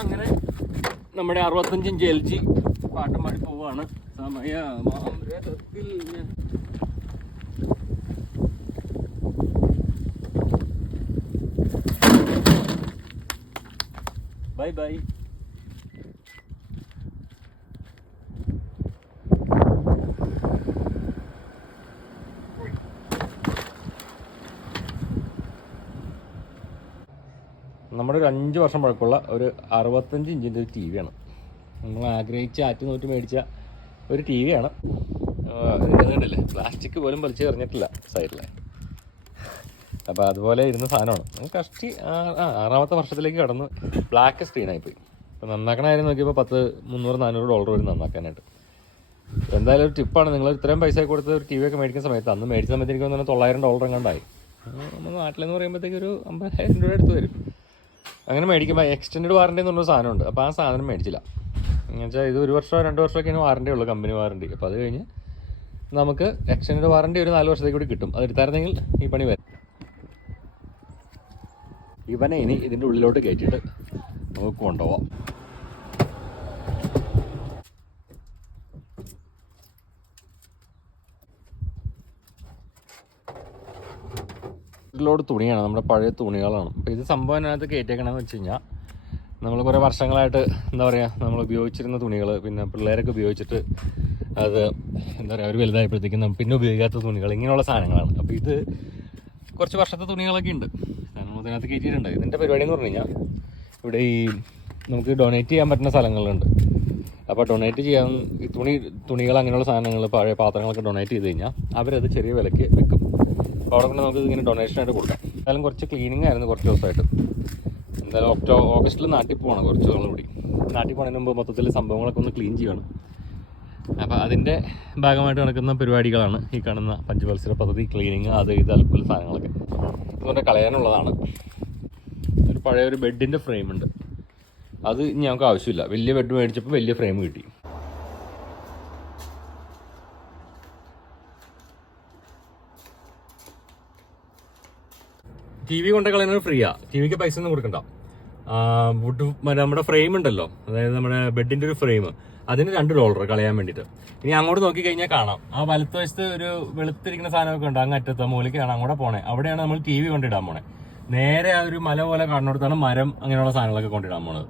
അങ്ങനെ നമ്മുടെ അറുപത്തഞ്ച് ഇഞ്ച് എൽ ജി പാട്ടം പാടി പോവാണ്. സമയമാമൃതത്തിൽ ഞാൻ ബൈ ബൈ നമ്മുടെ ഒരു അഞ്ച് വർഷം പഴക്കമുള്ള ഒരു അറുപത്തഞ്ച് ഇഞ്ചിന്റെ ഒരു ടി വിയാണ് നമ്മൾ ആഗ്രഹിച്ച് ആറ്റി നൂറ്റി മേടിച്ച ഒരു ടി വിയാണ് കണ്ടില്ലേ? പ്ലാസ്റ്റിക് പോലും വലിച്ചു എറിഞ്ഞിട്ടില്ല സൈഡിലെ. അപ്പോൾ അതുപോലെ ഇരുന്ന സാധനമാണ്. കഷ്ടി ആറാമത്തെ വർഷത്തിലേക്ക് കടന്ന് ബ്ലാക്ക് സ്ക്രീനായിപ്പോയി അപ്പോൾ നന്നാക്കണ കാര്യം നോക്കിയപ്പോൾ പത്ത് മുന്നൂറ് നാനൂറ് ഡോളർ വരും നന്നാക്കാനായിട്ട്. എന്തായാലും ഒരു ടിപ്പാണ് നിങ്ങൾ ഇത്രയും പൈസ കൊടുത്ത് ഒരു ടി വി ഒക്കെ മേടിക്കുന്ന സമയത്ത് അന്ന് മേടിച്ച സമയത്ത് എനിക്ക് തോന്നുന്നു തൊള്ളായിരം ഡോളർ എങ്ങാണ്ടായി. നമ്മുടെ നാട്ടിലെന്ന് പറയുമ്പോഴത്തേക്ക് ഒരു അമ്പതിനായിരം രൂപ അടുത്ത് വരും. അങ്ങനെ മേടിക്കുമ്പോൾ എക്സ്റ്റൻഡ് വാറണ്ടി എന്ന് പറഞ്ഞ സാധനമുണ്ട്. അപ്പോൾ ആ സാധനം മേടിച്ചില്ല. എന്ന് വെച്ചാൽ ഇത് ഒരു വർഷമോ രണ്ട് വർഷമൊക്കെയാണ് വാറണ്ടി ഉള്ളൂ കമ്പനി വാറണ്ടി അപ്പോൾ അത് കഴിഞ്ഞ് നമുക്ക് എക്സ്റ്റൻഡ് വാറണ്ടി ഒരു നാല് വർഷത്തേക്ക് കൂടി കിട്ടും. അത് എടുത്തായിരുന്നെങ്കിൽ ഈ പണി വരും. ഇവനെ ഇനി ഇതിന്റെ ഉള്ളിലോട്ട് കയറ്റിയിട്ട് നമുക്ക് കൊണ്ടുപോവാം. ലോഡ് തുണിയാണ് നമ്മുടെ പഴയ തുണികളാണ്. അപ്പോൾ ഇത് സംഭവം അതിനകത്ത് കയറ്റേക്കണമെന്ന് വെച്ച് കഴിഞ്ഞാൽ നമ്മൾ കുറേ വർഷങ്ങളായിട്ട് എന്താ പറയുക നമ്മൾ ഉപയോഗിച്ചിരുന്ന തുണികൾ പിന്നെ പിള്ളേരൊക്കെ ഉപയോഗിച്ചിട്ട് അത് എന്താ പറയുക അവർ വലുതായപ്പോഴത്തേക്കും പിന്നെ ഉപയോഗിക്കാത്ത തുണികൾ ഇങ്ങനെയുള്ള സാധനങ്ങളാണ്. അപ്പോൾ ഇത് കുറച്ച് വർഷത്തെ തുണികളൊക്കെ ഉണ്ട്. നമ്മൾ ഇതിനകത്ത് കയറ്റിയിട്ടുണ്ട്. ഇതിന്റെ പരിപാടി എന്ന് പറഞ്ഞു കഴിഞ്ഞാൽ ഇവിടെ ഈ നമുക്ക് ഡൊണേറ്റ് ചെയ്യാൻ പറ്റുന്ന സ്ഥലങ്ങളുണ്ട്. അപ്പോൾ ഡൊണേറ്റ് ചെയ്യാൻ ഈ തുണി തുണികൾ അങ്ങനെയുള്ള സാധനങ്ങൾ പഴയ പാത്രങ്ങളൊക്കെ ഡൊണേറ്റ് ചെയ്ത് കഴിഞ്ഞാൽ അവരത് ചെറിയ വിലയ്ക്ക് വിൽക്കും. അവിടെ കൊണ്ട് നമുക്ക് ഇതിങ്ങനെ ഡൊണേഷനായിട്ട് കൊടുക്കാം. എന്തായാലും കുറച്ച് ക്ലീനിങ് ആയിരുന്നു കുറച്ച് ദിവസമായിട്ട്. എന്തായാലും ഒക്ടോ ഓഗസ്റ്റിൽ നാട്ടിൽ പോകണം കുറച്ച് ദിവസം കൂടി. നാട്ടിൽ പോകുന്നതിന് മുമ്പ് മൊത്തത്തിൽ സംഭവങ്ങളൊക്കെ ഒന്ന് ക്ലീൻ ചെയ്യണം അപ്പോൾ അതിന്റെ ഭാഗമായിട്ട് നടക്കുന്ന പരിപാടികളാണ് ഈ കാണുന്ന പഞ്ചവത്സര പദ്ധതി ക്ലീനിങ് അത് ഇത് അൽക്കുൽ സാധനങ്ങളൊക്കെ. ഇതുകൊണ്ട് കളയാനുള്ളതാണ്. ഒരു പഴയ ഒരു ബെഡിന്റെ ഫ്രെയിം ഉണ്ട്. അത് ഞങ്ങൾക്ക് ആവശ്യമില്ല. വലിയ ബെഡ് മേടിച്ചപ്പോൾ വലിയ ഫ്രെയിം കിട്ടി. ടി വി കളയുന്നത് ഫ്രീയാ. ടി വിക്ക് പൈസ ഒന്നും കൊടുക്കണ്ട വുഡ് നമ്മുടെ ഫ്രെയിം ഉണ്ടല്ലോ. അതായത് നമ്മുടെ ബെഡിന്റെ ഒരു ഫ്രെയിം അതിന് രണ്ട് ഡോളർ കളയാൻ വേണ്ടിയിട്ട്. ഇനി അങ്ങോട്ട് നോക്കി കഴിഞ്ഞാൽ കാണാം. ആ വലത്ത് വശത്ത് ഒരു വെളുത്തിരിക്കുന്ന സാധനമൊക്കെ ഉണ്ട്. അങ്ങ് അറ്റത്ത് മൂലിക്കാണ് അങ്ങോട്ട് പോണേ. അവിടെയാണ് നമ്മൾ ടി വി കൊണ്ടിടാൻ പോണേ. നേരെ ആ ഒരു മല പോലെ കാണുന്നിടത്താണ് മരം അങ്ങനെയുള്ള സാധനങ്ങളൊക്കെ കൊണ്ടിടാൻ പോണത്.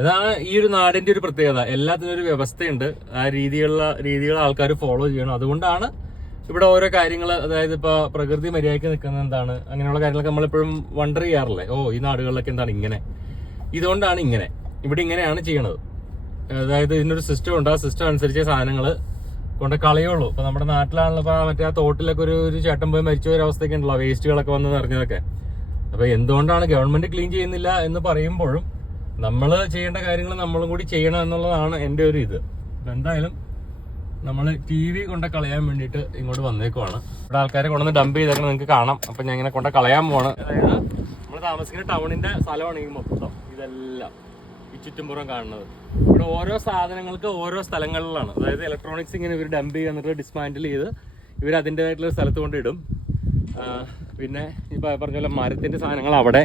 അതാണ് ഈ ഒരു നാടിന്റെ ഒരു പ്രത്യേകത. എല്ലാത്തിനും ഒരു വ്യവസ്ഥയുണ്ട്. ആ രീതിയിലുള്ള രീതികൾ ആൾക്കാർ ഫോളോ ചെയ്യണം. അതുകൊണ്ടാണ് ഇവിടെ ഓരോ കാര്യങ്ങൾ അതായത് ഇപ്പൊ പ്രകൃതി മര്യാദയ്ക്ക് നിൽക്കുന്ന എന്താണ്? അങ്ങനെയുള്ള കാര്യങ്ങളൊക്കെ നമ്മളെപ്പോഴും വണ്ടർ ചെയ്യാറില്ലേ? ഓ ഈ നാടുകളിലൊക്കെ എന്താണ് ഇങ്ങനെ? ഇതുകൊണ്ടാണ് ഇങ്ങനെ. ഇവിടെ ഇങ്ങനെയാണ് ചെയ്യണത്. അതായത് ഇതിനൊരു സിസ്റ്റം ഉണ്ട്. ആ സിസ്റ്റം അനുസരിച്ച് സാധനങ്ങൾ കൊണ്ട് കളയുള്ളൂ. ഇപ്പൊ നമ്മുടെ നാട്ടിലാണല്ലോ ഇപ്പൊ മറ്റേ ആ തോട്ടിലൊക്കെ ഒരു ഒരു ചേട്ടൻ പോയി മരിച്ച ഒരു അവസ്ഥയൊക്കെ ഉണ്ടല്ലോ വേസ്റ്റുകളൊക്കെ വന്ന് നിറഞ്ഞതൊക്കെ. അപ്പൊ എന്തുകൊണ്ടാണ് ഗവൺമെന്റ് ക്ലീൻ ചെയ്യുന്നില്ല എന്ന് പറയുമ്പോഴും നമ്മൾ ചെയ്യേണ്ട കാര്യങ്ങൾ നമ്മളും കൂടി ചെയ്യണം എന്നുള്ളതാണ് എന്റെ ഒരു ഇത്. എന്തായാലും നമ്മൾ ടി വി കൊണ്ട് കളയാൻ വേണ്ടിയിട്ട് ഇങ്ങോട്ട് വന്നേക്കുവാണ്. ഇവിടെ ആൾക്കാരെ കൊണ്ടുവന്ന് ഡംപ് ചെയ്തേക്കണം നിങ്ങൾക്ക് കാണാം. അപ്പൊ ഞാൻ ഇങ്ങനെ കൊണ്ട് കളയാൻ പോവാണ്. അതായത് നമ്മൾ താമസിക്കുന്ന ടൗണിന്റെ സ്ഥലമാണ് ഈ മൊത്തം ഇതെല്ലാം ഈ ചുറ്റുംപുറം കാണുന്നത്. ഇവിടെ ഓരോ സാധനങ്ങൾക്ക് ഓരോ സ്ഥലങ്ങളിലാണ്. അതായത് ഇലക്ട്രോണിക്സ് ഇങ്ങനെ ഇവർ ഡംപ് ചെയ്ത് എന്നിട്ട് ഡിസ്മാൻഡിൽ ചെയ്ത് ഇവർ അതിന്റെതായിട്ടുള്ള സ്ഥലത്ത് കൊണ്ട് ഇടും. പിന്നെ ഇപ്പൊ പറഞ്ഞ പോലെ മരത്തിന്റെ സാധനങ്ങൾ അവിടെ.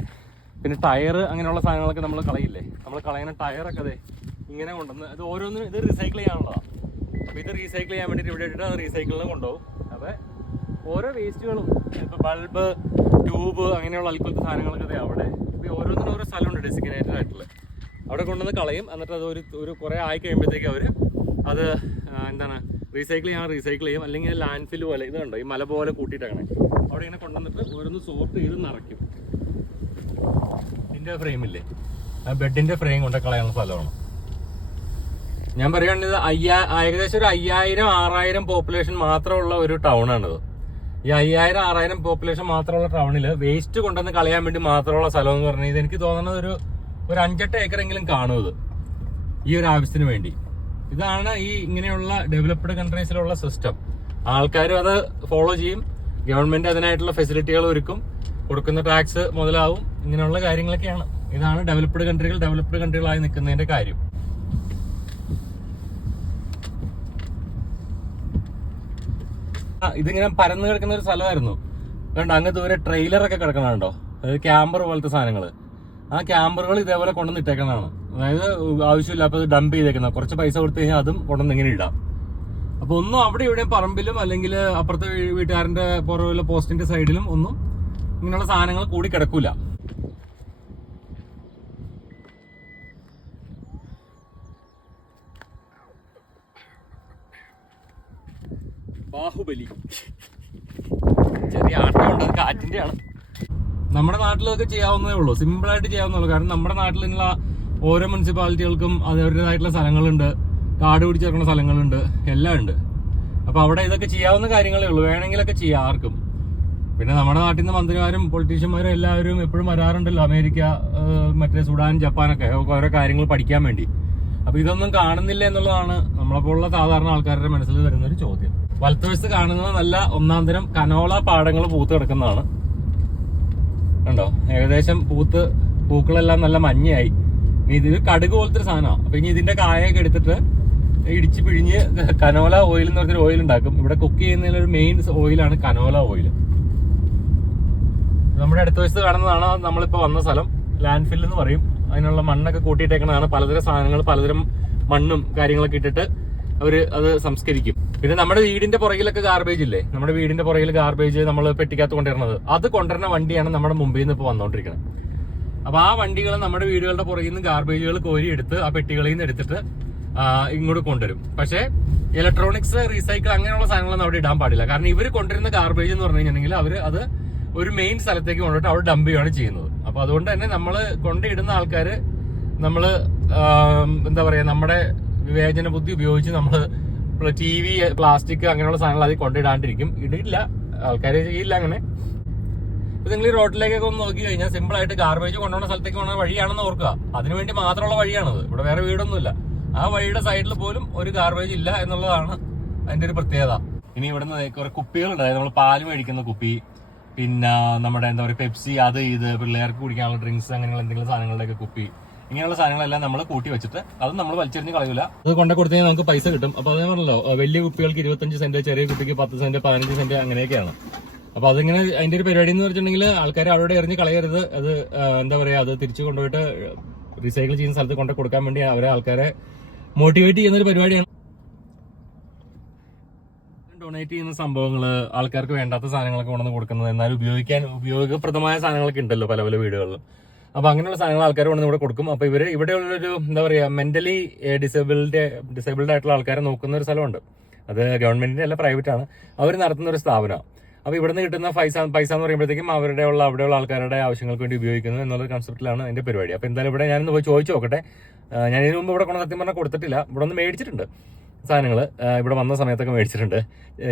പിന്നെ ടയർ അങ്ങനെയുള്ള സാധനങ്ങളൊക്കെ നമ്മൾ കളയില്ലേ? നമ്മൾ കളയുന്ന ടയറൊക്കെ അതെ ഇങ്ങനെ കൊണ്ടുവന്ന് ഇത് ഓരോന്നിനും ഇത് റീസൈക്കിൾ ചെയ്യാനുള്ളതാണ് ഇത് റീസൈക്കിൾ ചെയ്യാൻ വേണ്ടിയിട്ട് ഇവിടെ ഇട്ടിട്ട് അത് റീസൈക്കിളിൽ കൊണ്ടുപോകും. അപ്പോൾ ഓരോ വേസ്റ്റുകളും ഇപ്പോൾ ബൾബ് ട്യൂബ് അങ്ങനെയുള്ള അൽക്കുലത്തെ സാധനങ്ങളൊക്കെ അവിടെ. ഇപ്പോൾ ഓരോന്നിനും ഓരോ സ്ഥലമുണ്ട് ഡെസിഗ്നേറ്റഡ് ആയിട്ടുള്ള. അവിടെ കൊണ്ടുവന്ന് കളയും എന്നിട്ട് അത് ഒരു ഒരു കുറേ ആയി കഴിയുമ്പോഴത്തേക്ക് അവർ അത് എന്താണ് റീസൈക്കിൾ ചെയ്യാൻ റീസൈക്കിൾ ചെയ്യും. അല്ലെങ്കിൽ ലാൻഡ്ഫിൽ പോലെ ഇത് കണ്ടോ ഈ മല പോലെ കൂട്ടിയിട്ടങ്ങനെ അവിടെ ഇങ്ങനെ കൊണ്ടുവന്നിട്ട് ഓരോന്ന് സോർട്ട് ചെയ്ത് നിറയ്ക്കും. ഫ്രെയിമില്ലേ ആ ബെഡിന്റെ ഫ്രെയിം കൊണ്ട് കളയാനുള്ള സ്ഥലമാണ്. ഞാൻ പറയുകയാണെങ്കിൽ അയ്യാ ഏകദേശം ഒരു അയ്യായിരം ആറായിരം പോപ്പുലേഷൻ മാത്രമുള്ള ഒരു ടൗൺ ആണിത്. ഈ അയ്യായിരം ആറായിരം പോപ്പുലേഷൻ മാത്രമുള്ള ടൗണിൽ വേസ്റ്റ് കൊണ്ടുവന്ന് കളയാൻ വേണ്ടി മാത്രമുള്ള സ്ഥലം എന്ന് പറഞ്ഞാൽ ഇത് എനിക്ക് തോന്നുന്നത് ഒരു ഒരു അഞ്ചെട്ട് ഏക്കറെങ്കിലും കാണും ഈ ഒരു ആവശ്യത്തിന് വേണ്ടി. ഇതാണ് ഈ ഇങ്ങനെയുള്ള ഡെവലപ്ഡ് കൺട്രീസിലുള്ള സിസ്റ്റം ആൾക്കാരും അത് ഫോളോ ചെയ്യും. ഗവൺമെന്റ് അതിനായിട്ടുള്ള ഫെസിലിറ്റികൾ ഒരുക്കും. കൊടുക്കുന്ന ടാക്സ് മുതലാവും. ഇങ്ങനെയുള്ള കാര്യങ്ങളൊക്കെയാണ്. ഇതാണ് ഡെവലപ്ഡ് കൺട്രികൾ ഡെവലപ്ഡ് കൺട്രികളായി നിൽക്കുന്നതിന്റെ കാര്യം. ഇതിങ്ങനെ പരന്നു കിടക്കുന്ന ഒരു സ്ഥലമായിരുന്നു. കണ്ടോ അങ്ങ് ദൂരെ ട്രെയിലറൊക്കെ കിടക്കണുണ്ടോ? അതായത് ക്യാമ്പർ പോലത്തെ സാധനങ്ങൾ ആ ക്യാമ്പറുകൾ ഇതേപോലെ കൊണ്ടുവന്ന് ഇട്ടേക്കുന്നതാണ്. അതായത് ആവശ്യമില്ലാത്തത് ഡംപ് ചെയ്തേക്കുന്ന കുറച്ച് പൈസ കൊടുത്തു കഴിഞ്ഞാൽ അതും കൊണ്ടുവന്ന് ഇങ്ങനെ ഇടാം. അപ്പൊ ഒന്നും അവിടെ ഇവിടെയും പറമ്പിലും അല്ലെങ്കിൽ അപ്പുറത്തെ വീട്ടുകാരന്റെ പുറകിലെ പോസ്റ്റിന്റെ സൈഡിലും ഒന്നും ഇങ്ങനെയുള്ള സാധനങ്ങൾ കൂടി കിടക്കൂല. ബാഹുബലി. ചെറിയ ആട്ടമുണ്ട് അത് കാറ്റിന്റെ ആണ് നമ്മുടെ നാട്ടിലൊക്കെ ചെയ്യാവുന്നതേ ഉള്ളൂ. സിമ്പിൾ ആയിട്ട് ചെയ്യാവുന്നുള്ളൂ കാരണം നമ്മുടെ നാട്ടിൽ നിന്നുള്ള ഓരോ മുനിസിപ്പാലിറ്റികൾക്കും അവരുടേതായിട്ടുള്ള സ്ഥലങ്ങളുണ്ട്. കാട് പിടിച്ചേക്കുന്ന സ്ഥലങ്ങളുണ്ട്. എല്ലാം ഉണ്ട്. അപ്പൊ അവിടെ ഇതൊക്കെ ചെയ്യാവുന്ന കാര്യങ്ങളേ ഉള്ളൂ. വേണമെങ്കിലൊക്കെ ചെയ്യാം ആർക്കും. പിന്നെ നമ്മുടെ നാട്ടിൽ നിന്ന് മന്ത്രിമാരും പൊളിറ്റീഷ്യന്മാരും എല്ലാവരും എപ്പോഴും വരാറുണ്ടല്ലോ. അമേരിക്ക മറ്റേ സുഡാൻ ജപ്പാനൊക്കെ. ഓരോ കാര്യങ്ങൾ പഠിക്കാൻ വേണ്ടി. അപ്പൊ ഇതൊന്നും കാണുന്നില്ല എന്നുള്ളതാണ് നമ്മളെപ്പോലുള്ള സാധാരണ ആൾക്കാരുടെ മനസ്സിൽ വരുന്ന ഒരു ചോദ്യം. വലത്തുവശത്ത് കാണുന്നത് നല്ല ഒന്നാം തരം കനോള പാടങ്ങൾ പൂത്ത് കിടക്കുന്നതാണ്. കണ്ടോ? ഏകദേശം പൂത്ത് പൂക്കളെല്ലാം നല്ല മഞ്ഞയായി. ഇനി കടുക് പോലത്തെ സാധനമാണ് അപ്പൊ ഇനി ഇതിന്റെ കായൊക്കെ എടുത്തിട്ട് ഇടിച്ച് പിഴിഞ്ഞ് കനോല ഓയിൽ എന്ന് പറഞ്ഞൊരു ഓയിൽ ഉണ്ടാക്കും. ഇവിടെ കുക്ക് ചെയ്യുന്നതിൽ ഒരു മെയിൻ ഓയിലാണ് കനോല ഓയിൽ നമ്മുടെ അടുത്ത വശത്ത് കാണുന്നതാണ് നമ്മളിപ്പോ വന്ന സ്ഥലം. ലാൻഡ് ഫില്ല് എന്ന് പറയും. അതിനുള്ള മണ്ണൊക്കെ കൂട്ടിയിട്ടേക്കുന്നതാണ് പലതരം സാധനങ്ങൾ പലതരം മണ്ണും കാര്യങ്ങളൊക്കെ ഇട്ടിട്ട് അവർ അത് സംസ്കരിക്കും. പിന്നെ നമ്മുടെ വീടിന്റെ പുറകിലൊക്കെ ഗാർബേജ് ഇല്ലേ? നമ്മുടെ വീടിന്റെ പുറകിൽ ഗാർബേജ് നമ്മൾ പെട്ടിക്കകത്ത് കൊണ്ടുവരുന്നത്. അത് കൊണ്ടുവരുന്ന വണ്ടിയാണ് നമ്മുടെ മുമ്പിൽ നിന്ന് ഇപ്പോൾ വന്നുകൊണ്ടിരിക്കുന്നത് അപ്പൊ ആ വണ്ടികൾ നമ്മുടെ വീടുകളുടെ പുറകിൽ നിന്ന് ഗാർബേജുകൾ കോരിയെടുത്ത് ആ പെട്ടികളിൽ നിന്ന് എടുത്തിട്ട് ഇങ്ങോട്ട് കൊണ്ടുവരും. പക്ഷേ ഇലക്ട്രോണിക്സ് റീസൈക്കിൾ അങ്ങനെയുള്ള സാധനങ്ങളൊന്നും അവിടെ ഇടാൻ പാടില്ല. കാരണം ഇവർ കൊണ്ടുവരുന്ന ഗാർബേജ് എന്ന് പറഞ്ഞു കഴിഞ്ഞിട്ടുണ്ടെങ്കിൽ അവർ അത് ഒരു മെയിൻ സ്ഥലത്തേക്ക് കൊണ്ടുപോയിട്ട് അവിടെ ഡംപ് ചെയ്യുകയാണ് ചെയ്യുന്നത്. അപ്പൊ അതുകൊണ്ട് തന്നെ നമ്മൾ കൊണ്ടിടുന്ന ആൾക്കാർ നമ്മൾ എന്താ പറയാ നമ്മുടെ വിവേചന ബുദ്ധി ഉപയോഗിച്ച് നമ്മൾ ടി വി പ്ലാസ്റ്റിക് അങ്ങനെയുള്ള സാധനങ്ങൾ അതിൽ കൊണ്ടിടാണ്ടിരിക്കും ഇടില്ല. ആൾക്കാർ ചെയ്യില്ല അങ്ങനെ. ഇപ്പൊ നിങ്ങൾ ഈ റോഡിലേക്കൊക്കെ ഒന്ന് നോക്കി കഴിഞ്ഞാൽ സിമ്പിൾ ആയിട്ട് ഗാർബേജ് കൊണ്ടുപോകുന്ന സ്ഥലത്തേക്ക് പോകുന്ന വഴിയാണെന്ന് ഓർക്കുക. അതിനുവേണ്ടി മാത്രമുള്ള വഴിയാണത്. ഇവിടെ വേറെ വീടൊന്നുമില്ല. ആ വഴിയുടെ സൈഡിൽ പോലും ഒരു ഗാർബേജ് ഇല്ല എന്നുള്ളതാണ് അതിന്റെ ഒരു പ്രത്യേകത. ഇനി ഇവിടുന്ന് കുറെ കുപ്പികളുണ്ടായി നമ്മൾ പാൽ മേടിക്കുന്ന കുപ്പി പിന്നെ നമ്മുടെ എന്താ പറയുക പെപ്സി അത് ഇത് പിള്ളേർക്ക് കുടിക്കാനുള്ള ഡ്രിങ്ക്സ് അങ്ങനെയുള്ള എന്തെങ്കിലും സാധനങ്ങളുടെയൊക്കെ കുപ്പി ഇങ്ങനെയുള്ള സാധനങ്ങളെല്ലാം നമ്മൾ കൂട്ടി വെച്ചിട്ട് അത് നമ്മൾ വലിച്ചെറിഞ്ഞ് കളയൂല. അത് കൊണ്ട കൊടുത്തു നമുക്ക് പൈസ കിട്ടും. അപ്പൊ അതേ പറഞ്ഞല്ലോ വലിയ കുപ്പികൾക്ക് ഇരുപത്തഞ്ച് സെന്റ് ചെറിയ കുപ്പിക്ക് പത്ത് സെന്റ് പതിനഞ്ച് സെന്റ് അങ്ങനെയൊക്കെയാണ്. അപ്പൊ അതിങ്ങനെ അതിന്റെ ഒരു പരിപാടി എന്ന് വെച്ചിട്ടുണ്ടെങ്കിൽ ആൾക്കാർ അവിടെ എറിഞ്ഞ് കളയരുത്. അത് എന്താ പറയാ അത് തിരിച്ചു കൊണ്ടുപോയിട്ട് റീസൈക്കിൾ ചെയ്യുന്ന സ്ഥലത്ത് കൊണ്ട് കൊടുക്കാൻ വേണ്ടി അവരെ ആൾക്കാരെ മോട്ടിവേറ്റ് ചെയ്യുന്ന ഒരു പരിപാടിയാണ്. ഡൊണേറ്റ് ചെയ്യുന്ന സംഭവങ്ങൾ ആൾക്കാർക്ക് വേണ്ടാത്ത സാധനങ്ങളൊക്കെ കൊണ്ടുവന്ന് കൊടുക്കുന്നത് എന്നാൽ ഉപയോഗിക്കാൻ ഉപയോഗപ്രദമായ സാധനങ്ങളൊക്കെ ഉണ്ടല്ലോ പല പല വീടുകളിലും. അപ്പൊ അങ്ങനെയുള്ള സാധനങ്ങൾ ആൾക്കാർ കൊണ്ടുവന്ന് ഇവിടെ കൊടുക്കും. അപ്പൊ ഇവർ ഇവിടെയുള്ളൊരു എന്താ പറയാ മെന്റലി ഡിസേബിൾഡ് ഡിസേബിൾഡ് ആയിട്ടുള്ള ആൾക്കാരെ നോക്കുന്ന ഒരു സ്ഥലമുണ്ട്. അത് ഗവൺമെന്റിന്റെ അല്ല പ്രൈവറ്റ് ആണ്. അവർ നടത്തുന്ന ഒരു സ്ഥാപനമാണ്. അപ്പൊ ഇവിടുന്ന് കിട്ടുന്ന പൈസ പൈസ എന്ന് പറയുമ്പോഴത്തേക്കും അവരുടെ ഉള്ള അവിടെയുള്ള ആൾക്കാരുടെ ആവശ്യങ്ങൾക്ക് വേണ്ടി ഉപയോഗിക്കുന്നത് എന്നുള്ള കൺസെപ്റ്റിലാണ് അതിന്റെ പരിപാടി. അപ്പൊ എന്തായാലും ഇവിടെ ഞാനൊന്ന് പോയി ചോദിച്ചു നോക്കട്ടെ. ഞാൻ ഇതിനു മുമ്പ് ഇവിടെ കൊണ്ട് സത്യം പറഞ്ഞാൽ കൊടുത്തിട്ടില്ല. ഇവിടെ ഒന്ന് മേടിച്ചിട്ടുണ്ട്. സാധനങ്ങൾ ഇവിടെ വന്ന സമയത്തൊക്കെ മേടിച്ചിട്ടുണ്ട്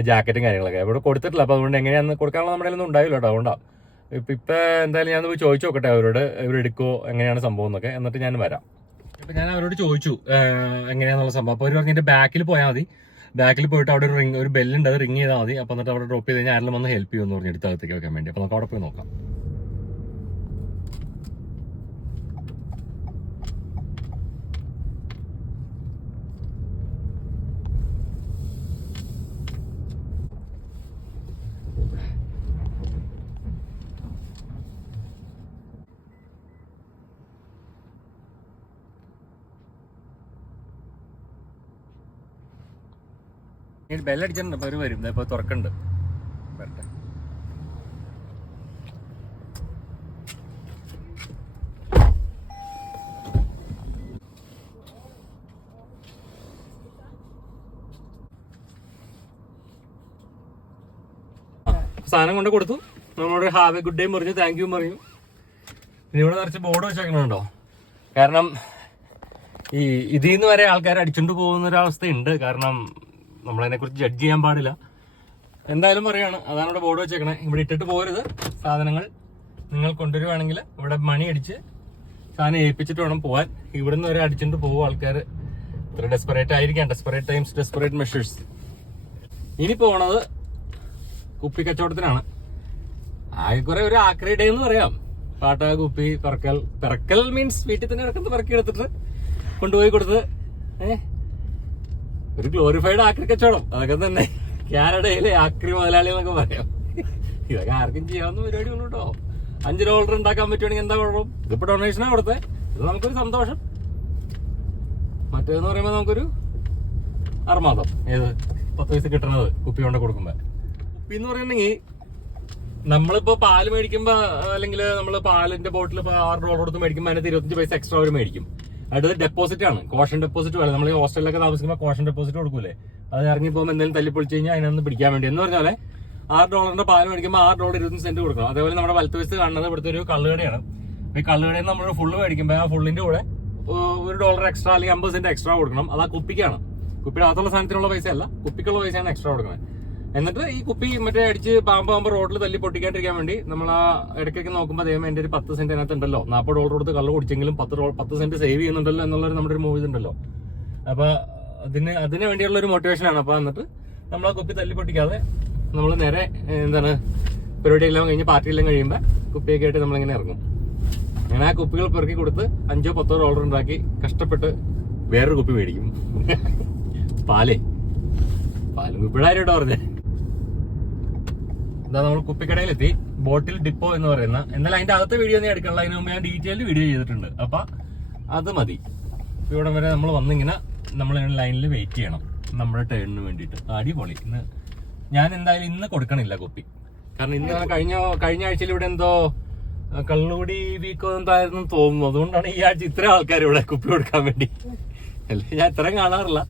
ജാക്കറ്റും കാര്യങ്ങളൊക്കെ. ഇവിടെ കൊടുത്തിട്ടില്ല അപ്പോൾ അതുകൊണ്ട് എങ്ങനെയാന്ന് കൊടുക്കാനുള്ള നമ്മുടെ ഒന്നും ഉണ്ടാവില്ല കേട്ടോ അതുകൊണ്ടാണ് ഇപ്പം ഇപ്പം എന്തായാലും ഞാൻ പോയി ചോദിച്ചു നോക്കട്ടെ അവരോട് ഇവരെടുക്കുമോ എങ്ങനെയാണ് സംഭവം എന്നൊക്കെ എന്നിട്ട് ഞാൻ വരാം. ഇപ്പം ഞാൻ അവരോട് ചോദിച്ചു എങ്ങനെയാണെന്നുള്ള സംഭവം. അപ്പോൾ അവർ പറഞ്ഞു എന്റെ ബാക്കിൽ പോയാൽ മതി. ബാക്കിൽ പോയിട്ട് അവിടെ ഒരു റിംഗ് ഒരു ബെല്ലുണ്ട് അത് റിംഗ് ചെയ്താൽ മതി. അപ്പോൾ എന്നിട്ട് അവിടെ ഡ്രോപ്പ് ചെയ്ത് കഴിഞ്ഞാൽ ആരെങ്കിലും വന്ന് ഹെൽപ്പ് ചെയ്യുമെന്ന് പറഞ്ഞു എടുത്തകത്തേക്ക് വെക്കാൻ വേണ്ടി. അപ്പോൾ നമുക്ക് അവിടെ പോയി നോക്കാം. വരും. ഇപ്പൊ തുറക്കണ്ട് സാധനം കൊണ്ട് കൊടുത്തു. നമ്മളോട് ഹാവ് എ ഗുഡ് ഡേ പറഞ്ഞു. താങ്ക് യു പറഞ്ഞു. ഇനി ഇവിടെ നിറച്ച് ബോർഡ് വെച്ചേക്കണുണ്ടോ? കാരണം ഈ ഇതിൽ നിന്ന് വരെ ആൾക്കാർ അടിച്ചുകൊണ്ട് പോകുന്ന ഒരവസ്ഥയുണ്ട് കാരണം നമ്മളതിനെ കുറിച്ച് ജഡ്ജ് ചെയ്യാൻ പാടില്ല. എന്തായാലും പറയാണ് അതാണ് ഇവിടെ ബോർഡ് വെച്ചേക്കണേ. ഇവിടെ ഇട്ടിട്ട് പോരുത്. സാധനങ്ങൾ നിങ്ങൾ കൊണ്ടുവരുവാണെങ്കിൽ ഇവിടെ മണി അടിച്ച് സാധനം ഏൽപ്പിച്ചിട്ട് വേണം പോവാൻ. ഇവിടുന്ന് വരെ അടിച്ചിട്ട് പോകും ആൾക്കാർ ഇത്ര ഡെസ്പറേറ്റ് ആയിരിക്കാം. ഡെസ്പറേറ്റ് ടൈംസ് ഡെസ്പറേറ്റ് മെഷേഴ്സ് ഇനി പോണത് കുപ്പി കച്ചവടത്തിനാണ്. ആകെ കുറെ ഒരു ആക്രി ഡേ എന്ന് പറയാം. പാട്ട കുപ്പി പിറക്കൽ. പിറക്കൽ മീൻസ് വീട്ടിൽ തന്നെ ഇറക്കുന്നത് പിറക്കി എടുത്തിട്ട് കൊണ്ടുപോയി കൊടുത്ത് ഏ? ഒരു ഗ്ലോറിഫൈഡ് ആക്രി കച്ചവടം. അതൊക്കെ തന്നെ. കാനഡയിലെ ആക്രി എന്നൊക്കെ പറയാം. ഇതൊക്കെ ആർക്കും ചെയ്യാവുന്ന പരിപാടികൾ കേട്ടോ അഞ്ച് ഡോളർ ഉണ്ടാക്കാൻ പറ്റുവാണെങ്കിൽ എന്താ കുഴപ്പം? ഇതിപ്പോ ഡൊണേഷനാണ് കൊടുത്തേ. ഇത് നമുക്കൊരു സന്തോഷം. മറ്റേന്ന് പറയുമ്പോൾ നമുക്കൊരു അർമാദം ഏത്? പത്ത് പൈസ കിട്ടണത് കുപ്പി കൊണ്ട് കൊടുക്കുമ്പോ. കുപ്പി എന്ന് പറയുന്നെങ്കിൽ നമ്മളിപ്പോ പാൽ മേടിക്കുമ്പോ അല്ലെങ്കിൽ നമ്മൾ പാലിന്റെ ബോട്ടിൽ ആറ് ഡോളർ കൊടുത്ത് മേടിക്കുമ്പോൾ അതിനകത്ത് ഇരുപത്തഞ്ച് പൈസ എക്സ്ട്രാ അവർ മേടിക്കും. അടുത്തത് ഡെപ്പോസിറ്റ് ആണ്. കോഷൻ ഡെപ്പോസിറ്റ് പോലെ നമ്മൾ ഹോസ്റ്റലിലൊക്കെ താമസിക്കുമ്പോൾ കോഷൻ ഡെപ്പോസിറ്റ് കൊടുക്കൂലേ? അത് ഇറങ്ങി പോകുമ്പോൾ എന്തെങ്കിലും തല്ലിപ്പൊളിച്ച് കഴിഞ്ഞാൽ അതിനൊന്ന് പിടിക്കാൻ വേണ്ടി. എന്ന് പറഞ്ഞാൽ ആറ് ഡോളറിന്റെ പാൽ മേടിക്കുമ്പോൾ ആറ് ഡോളർ ഇരുപത്തി സെന്റ് കൊടുക്കണം. അതേപോലെ നമ്മുടെ വലത്ത് വയസ്സ് കാണുന്നത് ഇവിടുത്തെ ഒരു കള്ളുകടയാണ്. ഈ കള്ളുകടയിൽ നമ്മൾ ഫുള്ള് മേടിക്കുമ്പോൾ ആ ഫുള്ളിന്റെ കൂടെ ഒരു ഡോളർ എക്സ്ട്രാ അല്ലെങ്കിൽ അമ്പത് സെന്റ് എക്സ്ട്രാ കൊടുക്കണം. അത് ആ കുപ്പിക്കാണ്. കുപ്പിയുടെ അകത്തുള്ള സാധനത്തിനുള്ള പൈസ അല്ല കുപ്പിക്കുള്ള പൈസയാണ് എക്സ്ട്രാ കൊടുക്കുന്നത്. എന്നിട്ട് ഈ കുപ്പി മറ്റേ അടിച്ച് പാമ്പ് പാമ്പ് റോഡിൽ തല്ലി പൊട്ടിക്കാണ്ടിരിക്കാൻ വേണ്ടി നമ്മൾ ആ ഇടയ്ക്കൊക്കെ നോക്കുമ്പോൾ ദൈവം എന്റെ ഒരു പത്ത് സെന്റ് അതിനകത്ത് ഉണ്ടല്ലോ. നാൽപ്പത് ഡോളർ കൊടുത്ത് കള്ള് കുടിച്ചെങ്കിലും പത്ത് പത്ത് സെന്റ് സേവ് ചെയ്യുന്നുണ്ടല്ലോ എന്നുള്ളൊരു നമ്മുടെ ഒരു മൂവി ഉണ്ടല്ലോ അപ്പൊ അതിന് അതിന് വേണ്ടിയുള്ള ഒരു മോട്ടിവേഷനാണ് അപ്പൊ എന്നിട്ട് നമ്മൾ ആ കുപ്പി തല്ലി പൊട്ടിക്കാതെ നമ്മൾ നേരെ എന്താണ് പരിപാടി എല്ലാം കഴിഞ്ഞ് പാർട്ടി എല്ലാം കഴിയുമ്പോൾ കുപ്പിയൊക്കെ ആയിട്ട് നമ്മളിങ്ങനെ ഇറങ്ങും. അങ്ങനെ ആ കുപ്പികൾ പെറുക്കി കൊടുത്ത് അഞ്ചോ പത്തോ ഡോളർ ഉണ്ടാക്കി കഷ്ടപ്പെട്ട് വേറൊരു കുപ്പി മേടിക്കും. പാലേ. പാലും കുപ്പിയുടെ പറഞ്ഞേ? ഇതാ നമ്മൾ കുപ്പിക്കടയിലെത്തി. ബോട്ടിൽ ഡിപ്പോ എന്ന് പറയുന്ന. എന്നാൽ അതിന്റെ അകത്ത് വീഡിയോ ഒന്നും എടുക്കണില്ല അതിന് മുമ്പ് ഞാൻ ഡീറ്റെയിൽ വീഡിയോ ചെയ്തിട്ടുണ്ട്. അപ്പൊ അത് മതി. ഇവിടെ വരെ നമ്മൾ വന്നിങ്ങനെ നമ്മൾ ലൈനിൽ വെയിറ്റ് ചെയ്യണം. നമ്മുടെ ടേണിന് വേണ്ടിയിട്ട്. അടിപൊളി. ഇന്ന് ഞാൻ എന്തായാലും ഇന്ന് കൊടുക്കണില്ല കുപ്പി. കാരണം ഇന്ന് കഴിഞ്ഞ കഴിഞ്ഞ ആഴ്ചയിൽ ഇവിടെ എന്തോ കള്ളുകൂടി വീക്കോ എന്തായിരുന്നു തോന്നുന്നു. അതുകൊണ്ടാണ് ഈ ആഴ്ച ഇത്രയും ആൾക്കാർ ഇവിടെ കുപ്പി കൊടുക്കാൻ വേണ്ടി. അല്ലെ? ഞാൻ ഇത്രയും കാണാറില്ല.